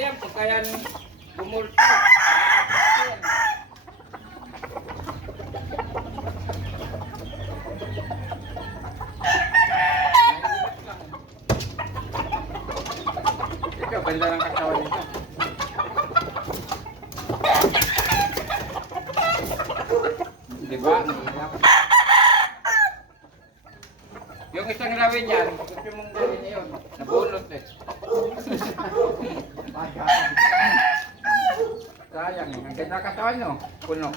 yan, pagka yan bumulto. Ito, ganda ng katawan nito. Diba? Yung isang rawin yan, gusto mong gawin yun. Nabunot eh. Sayang, ang ganda katawan nyo. Puno.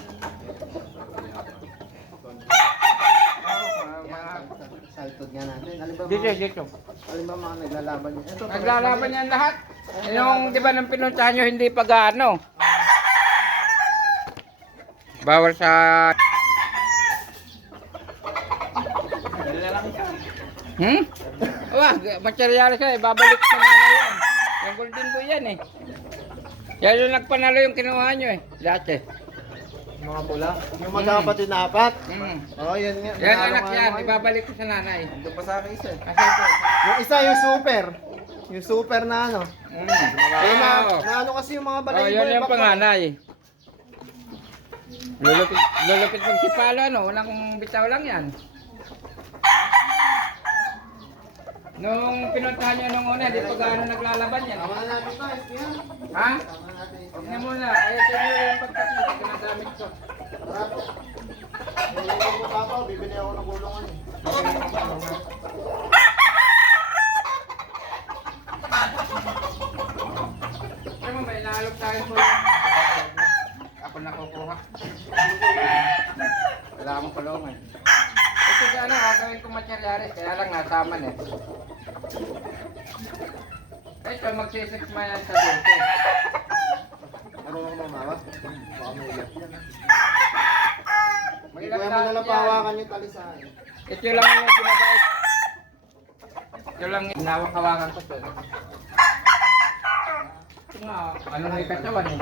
Saltod nga natin. Dito. Alin ba mga naglalaban niya? Ito, Naglalaban yan lahat. Yung di ba nang pinuntahan nyo hindi pa gaano. Bawal sa... Wah, materyales ka eh. Babalik sa nanay yan. Yung golden boy yan eh. Yan yung nagpanalo yung kinuha nyo eh. Dati. mga pula. Yung magkakapatid na apat. Oo, yan nga. Yan anak yan. Ibabalik ko sa nanay. Doon pa sa akin isa eh. Kasi ito. Yung isa yung super. Yung super na ano. Pero Oo. na ano kasi yung mga Oh, balahibo. yun yung panganay. Lulupit pag si Palo, ano, walang bitaw lang yan. Nung pinuntahan nyo nung una, di pa gaano naglalaban yan. Tama na natin ito, SPR. Ha? Tama na natin ito. Huwag na muna. Ay, ito yung pagkakas. Ginagamit ko. Rapo. Nilagay mo papa, bibili ako ng gulungan eh. Alam mo, may naalok tayo po. Ako na kukuha. Wala akong kulungan. Ito si ano, gagawin kong materyales. Kaya lang nasaman eh. Ito, magsisix man yan sa dito. Marunong mo mawa? Baka may iyak yan. May Kaya mo lahat nalang yan. pahawakan yung talisahin. Ito lang yung binabait. Ito lang yung hinawak-hawakan ko to. Ito nga, ano may katawan eh.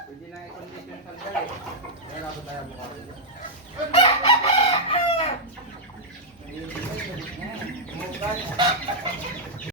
Pwede na i-condition sa dali. Kaya ako tayo mukha rin. Mukha rin.